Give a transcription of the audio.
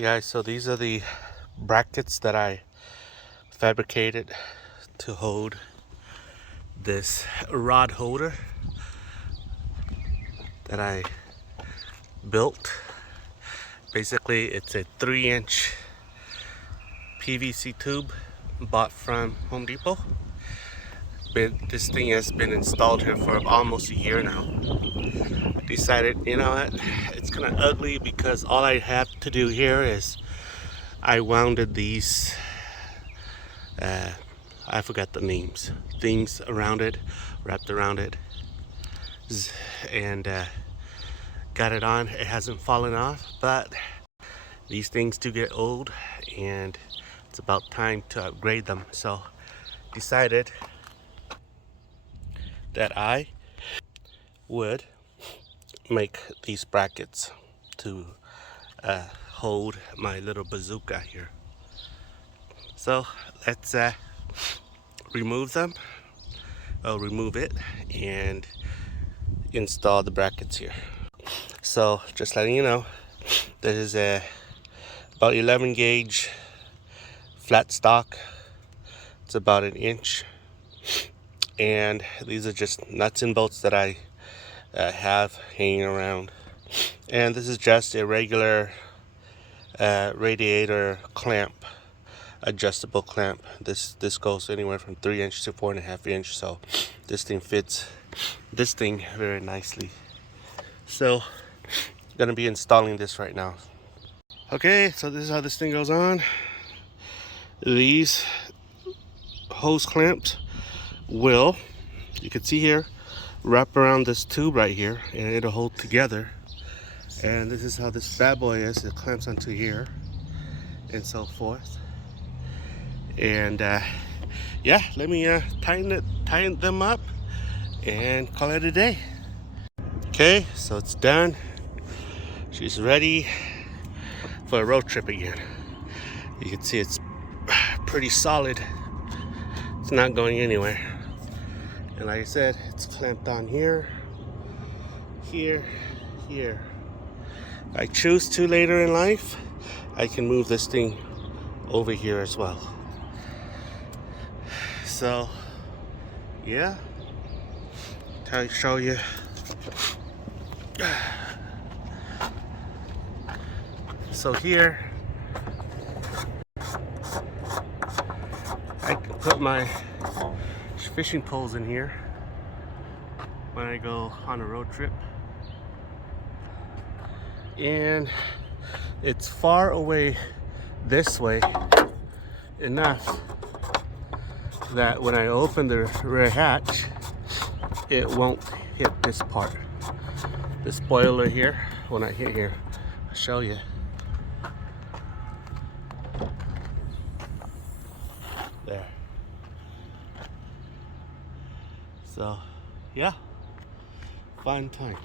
Okay guys, so these are the brackets that I fabricated to hold this rod holder that I built. Basically it's a 3-inch PVC tube bought from Home Depot. This thing has been installed here for almost a year now. Decided, you know what, it's kind of ugly because all I have to do here is I wounded these I forgot the names, things around it, wrapped around it, and got it on. It hasn't fallen off, but these things do get old and it's about time to upgrade them. So decided that I would make these brackets to hold my little bazooka here. So let's remove them. I'll remove it and install the brackets here. So just letting you know, this is a about 11 gauge flat stock. It's about 1 inch, and these are just nuts and bolts that I have hanging around. And this is just a regular radiator clamp, adjustable clamp. This goes anywhere from 3 inch to 4.5 inch, so this thing fits this thing very nicely. So gonna be installing this right now. Okay, so this is how this thing goes on. These hose clamps will, you can see here, wrap around this tube right here and it'll hold together. And this is how this bad boy is. It clamps onto here and so forth. And yeah, let me tighten them up and call it a day. Okay, so it's done. She's ready for a road trip again. You can see it's pretty solid. It's not going anywhere. And like I said, it's clamped on here, here, here. If I choose to later in life, I can move this thing over here as well. So yeah, I'll show you. So here I can put my fishing poles in here when I go on a road trip, and it's far away this way enough that when I open the rear hatch it won't hit this part. The spoiler here will not hit here. I'll show you. There. So yeah, fun time.